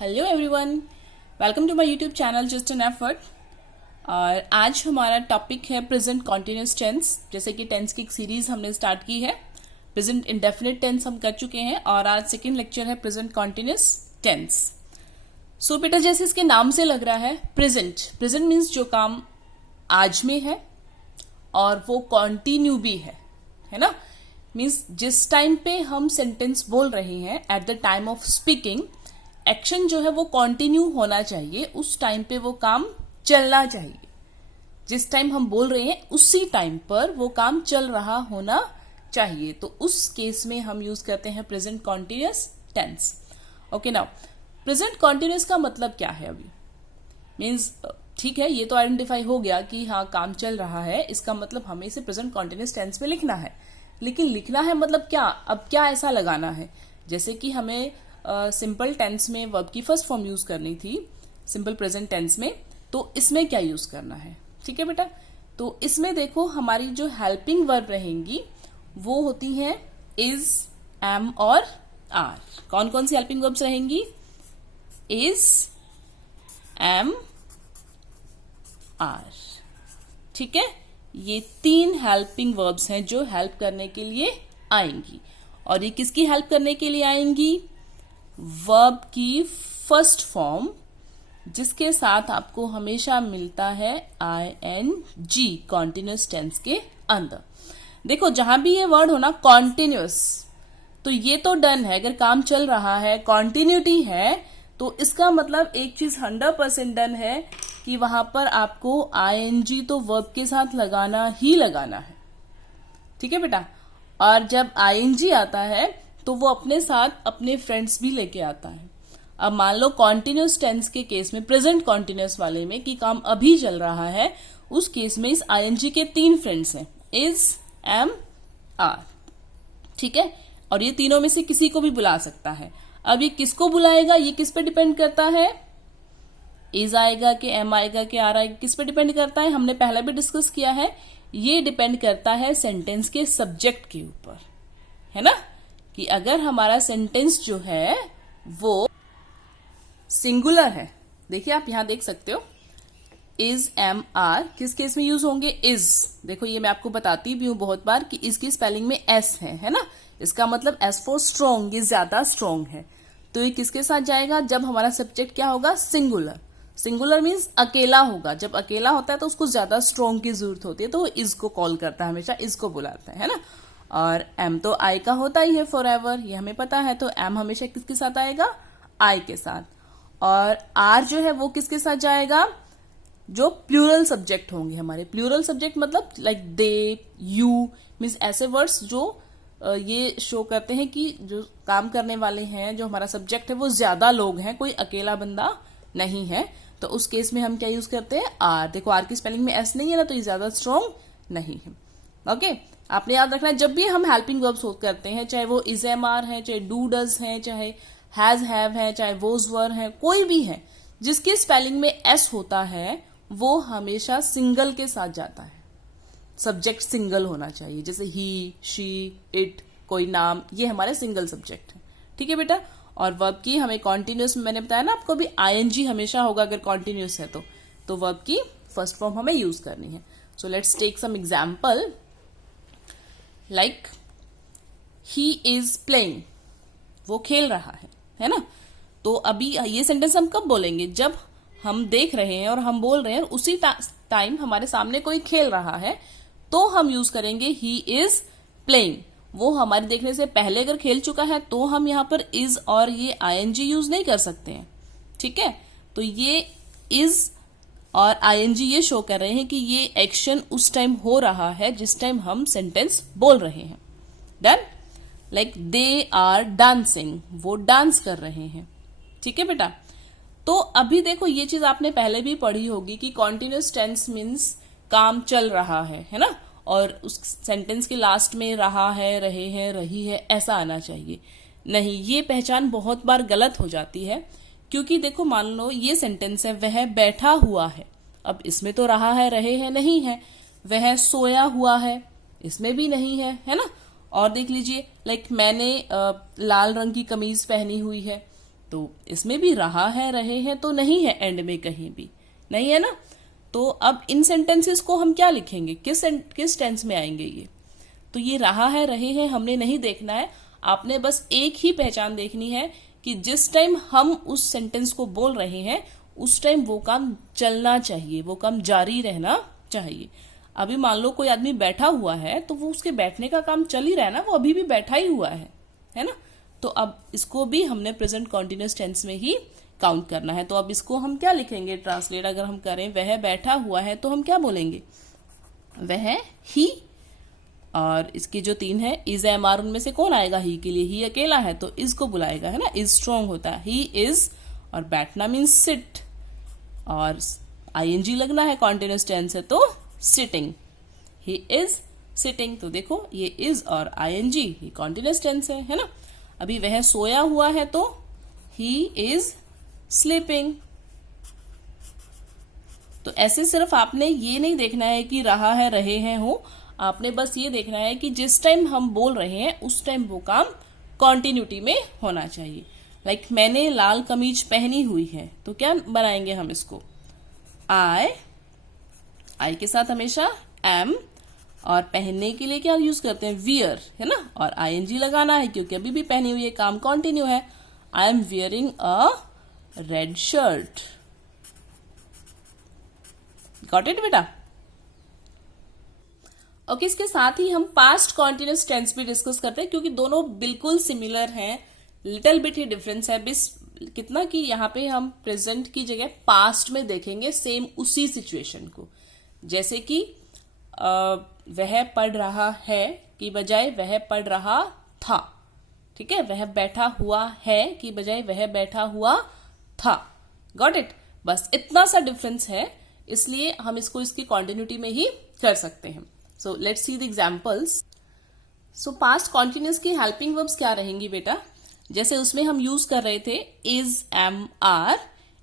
Hello everyone, welcome to my YouTube channel just an effort. और आज हमारा topic है प्रेजेंट कॉन्टिन्यूस टेंस। जैसे कि टेंस की एक सीरीज हमने स्टार्ट की है, प्रेजेंट इंडेफिनिट टेंस हम कर चुके हैं और आज सेकंड लेक्चर है प्रेजेंट कॉन्टिन्यूस टेंस। सो बेटा, जैसे इसके नाम से लग रहा है प्रेजेंट, प्रेजेंट मीन्स जो काम आज में है और वो कॉन्टिन्यू भी है ना। मीन्स जिस टाइम पे हम सेंटेंस बोल रहे हैं at the time of speaking, action जो है वो कंटिन्यू होना चाहिए, उस टाइम पे वो काम चलना चाहिए। जिस टाइम हम बोल रहे हैं उसी टाइम पर वो काम चल रहा होना चाहिए। तो उस केस में हम यूज करते हैं present continuous tense. Okay, now present continuous का मतलब क्या है? अभी मीन्स ठीक है, ये तो आइडेंटिफाई हो गया कि हाँ काम चल रहा है, इसका मतलब हमें इसे प्रेजेंट कॉन्टिन्यूस टेंस में लिखना है। लेकिन लिखना है मतलब क्या? अब क्या ऐसा लगाना है? जैसे कि हमें सिंपल टेंस में वर्ब की फर्स्ट फॉर्म यूज करनी थी, सिंपल प्रेजेंट टेंस में, तो इसमें क्या यूज करना है? ठीक है बेटा, तो इसमें देखो हमारी जो हेल्पिंग वर्ब रहेंगी वो होती हैं इज, एम और आर। कौन कौन सी हेल्पिंग वर्ब्स रहेंगी? Is, am, are. ठीक है, ये तीन हेल्पिंग वर्ब्स हैं जो हेल्प करने के लिए आएंगी। और ये किसकी हेल्प करने के लिए आएंगी? वर्ब की फर्स्ट फॉर्म, जिसके साथ आपको हमेशा मिलता है ING कॉन्टिन्यूस टेंस के अंदर। देखो जहां भी ये वर्ड हो ना कॉन्टिन्यूस, तो ये तो डन है, अगर काम चल रहा है, कॉन्टिन्यूटी है, तो इसका मतलब एक चीज 100% डन है कि वहां पर आपको ING तो वर्ब के साथ लगाना ही लगाना है। ठीक है बेटा, और जब ING आता है तो वो अपने साथ अपने फ्रेंड्स भी लेके आता है। अब मान लो कॉन्टिन्यूस टेंस के केस में, प्रेजेंट कॉन्टिन्यूस वाले में कि काम अभी चल रहा है, उस केस में इस ING के तीन फ्रेंड्स हैं, इज, एम, आर। ठीक है, और ये तीनों में से किसी को भी बुला सकता है। अब ये किसको बुलाएगा, ये किस पे डिपेंड करता है? इज आएगा कि एम आएगा कि आर आएगा, किस पे डिपेंड करता है? हमने पहले भी डिस्कस किया है, ये डिपेंड करता है सेंटेंस के सब्जेक्ट के ऊपर, है ना। कि अगर हमारा सेंटेंस जो है वो सिंगुलर है, देखिए आप यहां देख सकते हो, इज, एम, आर किस केस में यूज होंगे? इज। देखो ये मैं आपको बताती भी हूं बहुत बार कि इसकी स्पेलिंग में एस है ना। इसका मतलब एस फॉर स्ट्रॉन्ग, ये ज्यादा स्ट्रॉन्ग है। तो ये किसके साथ जाएगा? जब हमारा सब्जेक्ट क्या होगा? सिंगुलर। सिंगुलर मीन्स अकेला होगा। जब अकेला होता है तो उसको ज्यादा स्ट्रॉन्ग की जरूरत होती है, तो वो इज को कॉल करता है, हमेशा इज को बुलाता है ना। और एम तो आई का होता ही है फॉर एवर, ये हमें पता है, तो एम हमेशा किसके साथ आएगा? आई के साथ। और आर जो है वो किसके साथ जाएगा? जो प्लूरल सब्जेक्ट होंगे हमारे। प्लूरल सब्जेक्ट मतलब लाइक दे, यू, मीन्स ऐसे वर्ड्स जो ये शो करते हैं कि जो काम करने वाले हैं, जो हमारा सब्जेक्ट है वो ज्यादा लोग हैं, कोई अकेला बंदा नहीं है। तो उस केस में हम क्या यूज करते हैं? आर। देखो आर की स्पेलिंग में एस नहीं है ना, तो ये ज्यादा स्ट्रॉन्ग नहीं है। ओके, आपने याद रखना है जब भी हम हेल्पिंग वर्ब्स करते हैं, चाहे वो इज, एम, आर है, चाहे डू, डज है, चाहे हैज, हैव है, चाहे वोज, वर है, कोई भी है जिसकी स्पेलिंग में एस होता है, वो हमेशा सिंगल के साथ जाता है। सब्जेक्ट सिंगल होना चाहिए, जैसे ही, शी, इट, कोई नाम, ये हमारे सिंगल सब्जेक्ट है। ठीक है बेटा। और वर्ब की हमें कॉन्टिन्यूस, मैंने बताया ना आपको भी, ING हमेशा होगा अगर कॉन्टिन्यूस है तो वर्ब की फर्स्ट फॉर्म हमें यूज करनी है। So let's take some example, like he is playing, वो खेल रहा है ना। तो अभी ये सेंटेंस हम कब बोलेंगे? जब हम देख रहे हैं और हम बोल रहे हैं, उसी टाइम हमारे सामने कोई खेल रहा है, तो हम यूज करेंगे ही इज प्लेइंग। वो हमारे देखने से पहले अगर खेल चुका है तो हम यहाँ पर इज और ये ING यूज नहीं कर सकते हैं। ठीक है, तो ये इज और ING ये शो कर रहे हैं कि ये एक्शन उस टाइम हो रहा है जिस टाइम हम सेंटेंस बोल रहे हैं। Done. Like they are dancing, वो डांस कर रहे हैं। ठीक है बेटा। तो अभी देखो ये चीज आपने पहले भी पढ़ी होगी कि कॉन्टिन्यूस टेंस मीन्स काम चल रहा है ना। और उस सेंटेंस के लास्ट में रहा है, रहे हैं, रही है, ऐसा आना चाहिए। नहीं, ये पहचान बहुत बार गलत हो जाती है, क्योंकि देखो मान लो ये सेंटेंस है, वह बैठा हुआ है, अब इसमें तो रहा है, रहे हैं नहीं है। वह सोया हुआ है, इसमें भी नहीं है ना। और देख लीजिए, लाइक मैंने लाल रंग की कमीज पहनी हुई है, तो इसमें भी रहा है, रहे हैं तो नहीं है, एंड में कहीं भी नहीं है ना। तो अब इन सेंटेंसेस को हम क्या लिखेंगे, किस टेंस में आएंगे ये। तो ये रहा है, रहे हैं हमने नहीं देखना है, आपने बस एक ही पहचान देखनी है कि जिस टाइम हम उस सेंटेंस को बोल रहे हैं उस टाइम वो काम चलना चाहिए, वो काम जारी रहना चाहिए। अभी मान लो कोई आदमी बैठा हुआ है तो वो उसके बैठने का काम चल ही रहा है ना, वो अभी भी बैठा ही हुआ है ना। तो अब इसको भी हमने प्रेजेंट कॉन्टिन्यूअस टेंस में ही काउंट करना है। तो अब इसको हम क्या लिखेंगे, ट्रांसलेट अगर हम करें, वह बैठा हुआ है तो हम क्या बोलेंगे, वह ही। और इसकी जो 3 है इज एम आर, उनमें से कौन आएगा, ही के लिए, ही अकेला है तो इज को बुलाएगा, है ना, इज स्ट्रॉन्ग होता है, ही इज। और बैठना मीन्स सिट, और आईएनजी लगना है, कॉन्टिन्यूअस टेंस है तो सिटिंग, ही इज सिटिंग। तो देखो ये इज और आईएनजी, ये कॉन्टिन्यूअस टेंस है ना। अभी वह सोया हुआ है तो ही इज स्लीपिंग। तो ऐसे सिर्फ आपने ये नहीं देखना है कि रहा है, रहे हैं हो, आपने बस ये देखना है कि जिस टाइम हम बोल रहे हैं उस टाइम वो काम कॉन्टिन्यूटी में होना चाहिए। लाइक मैंने लाल कमीज पहनी हुई है तो क्या बनाएंगे हम इसको, आई के साथ हमेशा एम, और पहनने के लिए क्या यूज करते हैं, वियर, है ना, और आईएनजी लगाना है क्योंकि अभी भी पहनी हुई है, काम कंटिन्यू है। I am wearing a red shirt. Got it बेटा। ओके, इसके साथ ही हम पास्ट कॉन्टिन्यूअस टेंस भी डिस्कस करते हैं क्योंकि दोनों बिल्कुल सिमिलर हैं, लिटिल बिट ही डिफरेंस है, बस कितना कि यहाँ पे हम प्रेजेंट की जगह पास्ट में देखेंगे सेम उसी सिचुएशन को। जैसे कि वह पढ़ रहा है की बजाय वह पढ़ रहा था, ठीक है, वह बैठा हुआ है की बजाय वह बैठा हुआ था। Got it. बस इतना सा डिफरेंस है, इसलिए हम इसको इसकी कॉन्टिन्यूटी में ही कर सकते हैं। So let's see the examples. So past continuous की हेल्पिंग वर्ब्स क्या रहेंगी बेटा, जैसे उसमें हम यूज कर रहे थे इज, एम, आर,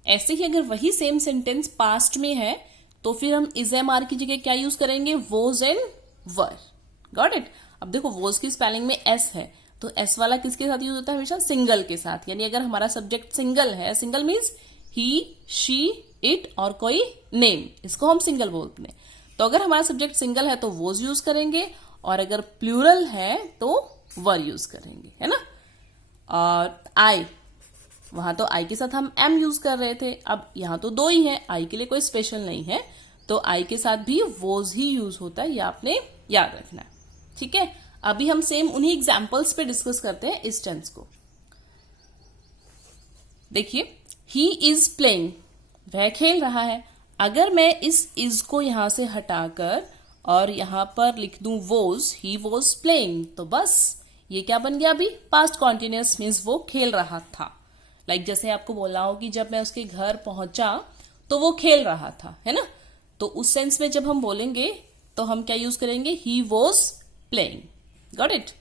ऐसे ही अगर वही सेम सेंटेंस पास्ट में है तो फिर हम इज, एम, आर की जगह क्या यूज करेंगे, was and were. Got it. अब देखो वोज की स्पेलिंग में एस है तो एस वाला किसके साथ यूज होता है, हमेशा सिंगल के साथ। यानी अगर हमारा सब्जेक्ट सिंगल है, single means he, she, it और कोई नेम, इसको हम सिंगल बोलते हैं। तो अगर हमारा सब्जेक्ट सिंगल है तो वोज यूज करेंगे, और अगर प्लूरल है तो वर यूज करेंगे, है ना। और आई, वहां तो आई के साथ हम एम यूज कर रहे थे, अब यहां तो 2 ही है, आई के लिए कोई स्पेशल नहीं है, तो आई के साथ भी वोज ही यूज होता है, ये आपने याद रखना है, ठीक है। अभी हम सेम उन्हीं एग्जाम्पल्स पे डिस्कस करते हैं इस टेंस को। देखिए, ही इज प्लेइंग, वह खेल रहा है। अगर मैं इस इज को यहां से हटाकर और यहां पर लिख दूं वोज, ही वोज प्लेइंग, तो बस ये क्या बन गया, अभी पास्ट कॉन्टिन्यूअस मीन्स वो खेल रहा था। लाइक जैसे आपको बोला हो कि जब मैं उसके घर पहुंचा तो वो खेल रहा था, है ना। तो उस सेंस में जब हम बोलेंगे तो हम क्या यूज करेंगे, he was playing. Got it.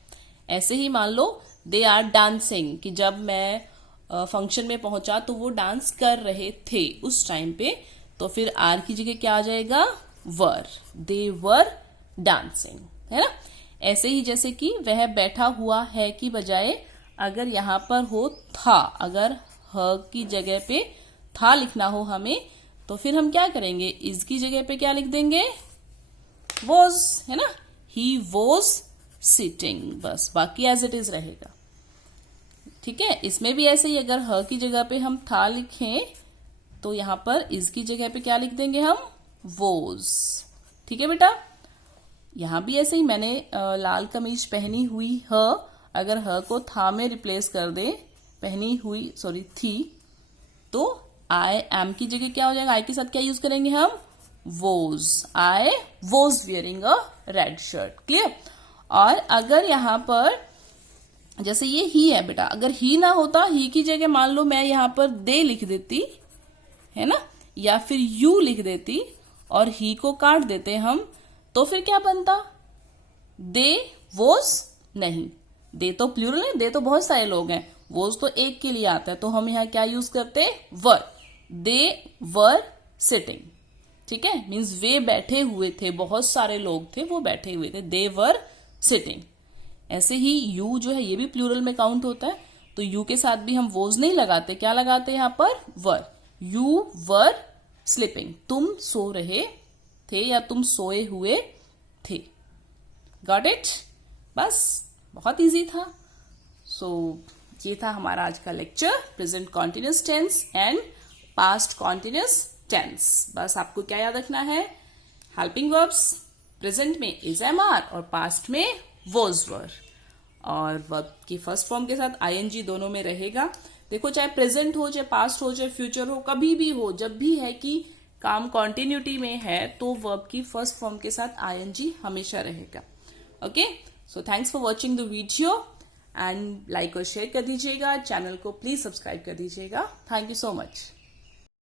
ऐसे ही मान लो दे आर डांसिंग, कि जब मैं फंक्शन में पहुंचा तो वो डांस कर रहे थे उस टाइम पे, तो फिर आर की जगह क्या आ जाएगा, वर, दे वर डांसिंग, है ना। ऐसे ही जैसे कि वह बैठा हुआ है की बजाय अगर यहां पर हो था, अगर ह की जगह पे था लिखना हो हमें, तो फिर हम क्या करेंगे, इज की जगह पे क्या लिख देंगे, वॉज, है ना, ही वॉज सिटिंग, बस बाकी एज इट इज रहेगा, ठीक है। इसमें भी ऐसे ही अगर ह की जगह पे हम था लिखें तो यहां पर इज की जगह पे क्या लिख देंगे हम, वॉज, ठीक है बेटा। यहां भी ऐसे ही मैंने लाल कमीज पहनी हुई ह, अगर ह को था में रिप्लेस कर दे, पहनी हुई सॉरी थी, तो आई एम की जगह क्या हो जाएगा, आई के साथ क्या यूज करेंगे हम, was, I was wearing a red shirt, clear. और अगर यहां पर जैसे ये ही है बेटा, अगर ही ना होता, ही की जगह मान लो मैं यहां पर दे लिख देती, है ना, या फिर यू लिख देती और ही को काट देते हम, तो फिर क्या बनता, दे वोज नहीं, दे तो प्लूरल है, दे तो बहुत सारे लोग हैं, वोज तो एक के लिए आता है, तो हम यहां क्या यूज करते, वर, दे वर सिटिंग, ठीक है, मीन्स वे बैठे हुए थे, बहुत सारे लोग थे वो बैठे हुए थे, दे वर सिटिंग। ऐसे ही यू जो है ये भी प्लूरल में काउंट होता है, तो यू के साथ भी हम वोज नहीं लगाते, क्या लगाते हैं यहाँ पर? वर। यू वर स्लीपिंग, तुम सो रहे थे या तुम सोए हुए थे। Got it? बस बहुत इजी था। सो ये था हमारा आज का lecture, present continuous tense and past continuous tense. बस आपको क्या याद रखना है? हेल्पिंग वर्ब्स प्रेजेंट में इज एम आर और पास्ट में वॉज वर, और वर्ब की फर्स्ट फॉर्म के साथ आईएनजी दोनों में रहेगा। देखो, चाहे प्रेजेंट हो, चाहे पास्ट हो, चाहे फ्यूचर हो, कभी भी हो, जब भी है कि काम कॉन्टिन्यूटी में है तो वर्ब की फर्स्ट फॉर्म के साथ आईएनजी हमेशा रहेगा। Okay, so thanks for watching the video and like और शेयर कर दीजिएगा। चैनल को प्लीज सब्सक्राइब कर दीजिएगा। Thank you so much.